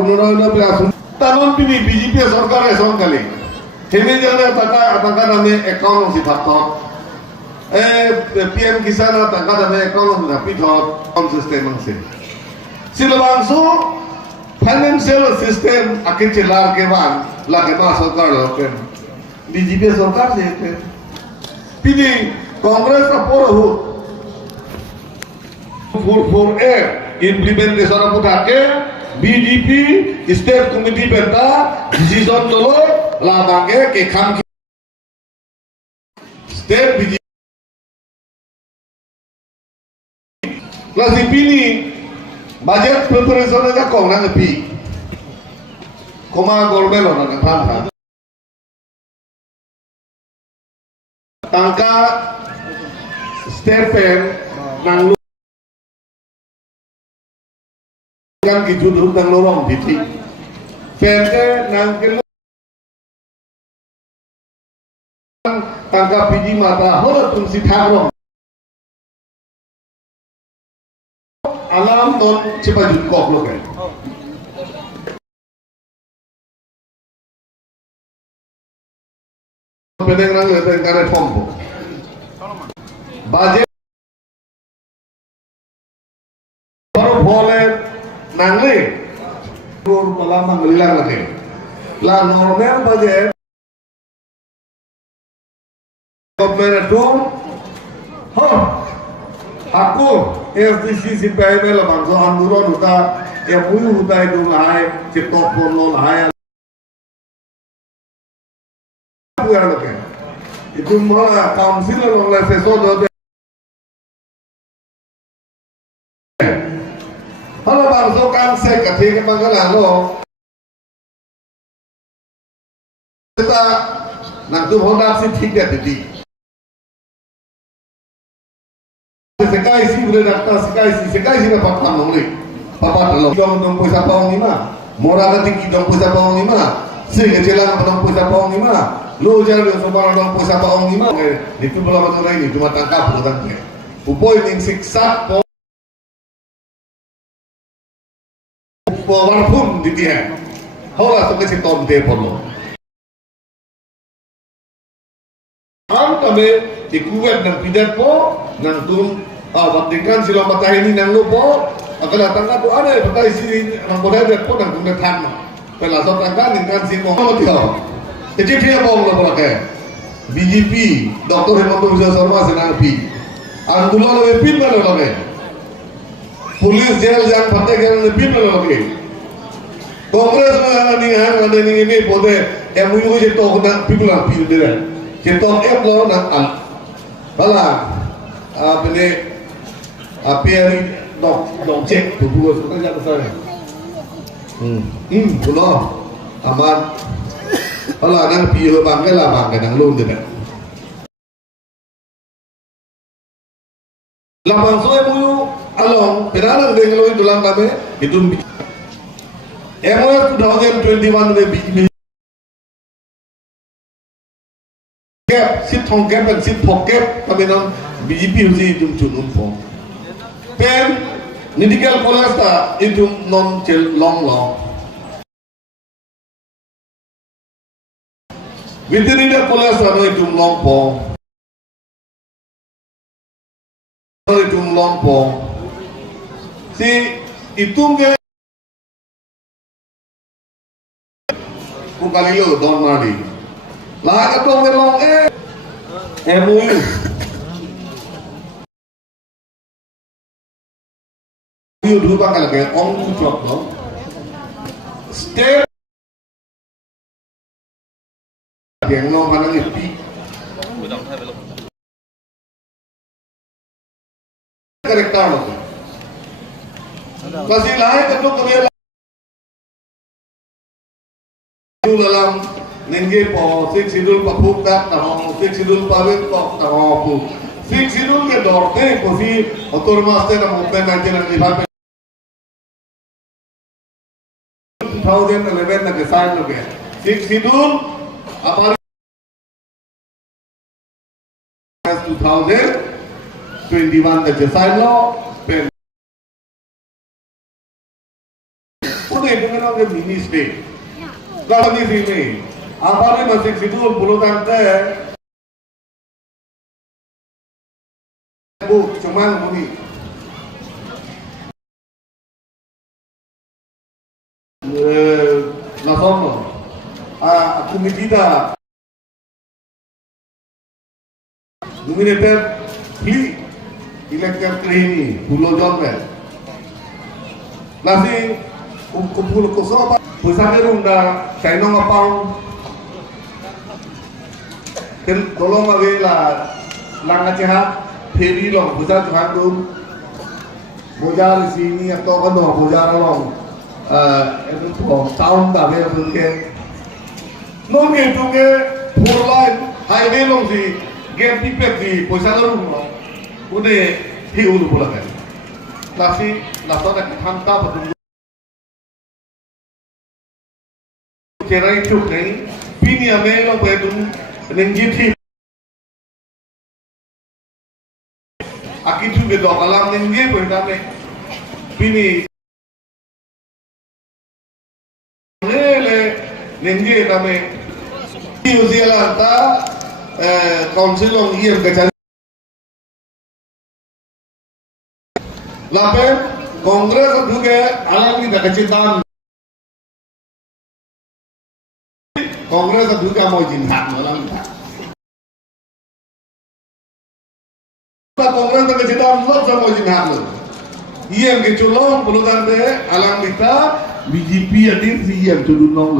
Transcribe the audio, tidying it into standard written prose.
উন্নয়ন আসুন তানন পিনি বিজেপি সরকার এসন কালি হেমে জানে টাকা নামে একাউন্ট আছে থাকত PM Kisan টাকা নামে একাউন্ট না পিঠত সিস্টেম আছে সিলবাংসু ফাইন্যান্সিয়াল সিস্টেম আকিন চিলার के बाद लाके मा सरकार लोकेन बीजेपी सरकार जेते पिनी कांग्रेस का पोरहु 44A implementation aputake BJP state committee benta decision lolo la bange ke kham state BJP plus ipini budget preparation ja kong na pi koma government ona na tham tha tangka state pen nang kan gitu dulu nang lorong titi pen ke nang ke tangka piji mata hola tumsi tharo alam ton cepat jukok lo kan pedeng nang le tengkare pompo budget baru boleh nangli tur malam manggilang lagi la normal budget government itu aku SDC CPM la bangso anduron uta ya mui uta itu lahai cipto pono lahai bukan lagi itu malah council oleh sesuatu kalau bangso kan saya ketika manggalang lo kita nanti honda sih tidak jadi sekai si boleh daftar sekai si dapat tamu ni papa terlalu dong puasa pawang lima murah tinggi dong puasa pawang lima sekecelang dong puasa pawang lima lo jangan sembarang dong puasa pawang lima itu belum betul ini cuma tangkap bukan upoi ning siksa warpun di dia hola to kasi tom de polo am kami ikuwet ng pidat po ng tun batikan sila matahini ng lupo akan datang tu ada patay si ang bodet po ng tun datang pela so tangka ningkan si mo mo jadi dia bong lo pala ke BJP Dr. Hemanta Biswa Sarma senang pi andulan le pin lo lage police jail जान फते के pin लगे कांग्रेस में ada ini pode MUU je to na people are pin dire je to lo na al bala apne apiari dok cek tu dua suka jatuh sana pulo aman bala nang pi lo bangke la bangke nang lun dire Lamang so MUU along penanang dengan itu dalam kami itu MOF 2021 में gap sit thong gap dan sit thong gap kami nang BJP usi itu cunun form pen medical college ta itu non cel long veterinary college ta itu long form itu long form si itu ke bukalilo don nadi lah katong melong MUU itu dulu bakal kayak om kucok no state yang no kanang ipi karakter no kasi lahat katong kami dalam nengge po sik sidul papuk tak taho sik sidul pawit kok taho pu sik sidul ke dorte ko si otor master na open na tinan ni bhape 2011 na design lo ke sik sidul apar 2021 na design lo pen udah itu kan ke mini state. Kalau di sini, apa nih masih situ bulu tangke, bu, cuman bunyi. Nasono, aku minta, nominated Hli, elected ini, Pulau Jomel. Nasi, kumpul kosoba, pusatnya runda, saya ngapang, tolong agaklah, langgar cehat, peri long, pusat cehat dum, bojar sini atau kan dong, bojar long, itu tahun dah dia berke, nongge tu ke, purlain, highway long si, game pipet si, pusat long, udah hiu lu pulang kan. Nasi, nasono kita betul. Cerai cuk ni, pini ame lo betul, nengjiti. Aki cuk betul kalam nengje betul ame, pini. Nele nengje ame. Usia lanta, council on year kecari. Lapen Kongres juga alam ini dah kecintaan. Kongres juga mau jinhat malam ini. Kongres dah kecintaan lot sama jinhat lo. Iya yang keculong perlu tanda alam kita BJP adir si yang turun nong lo.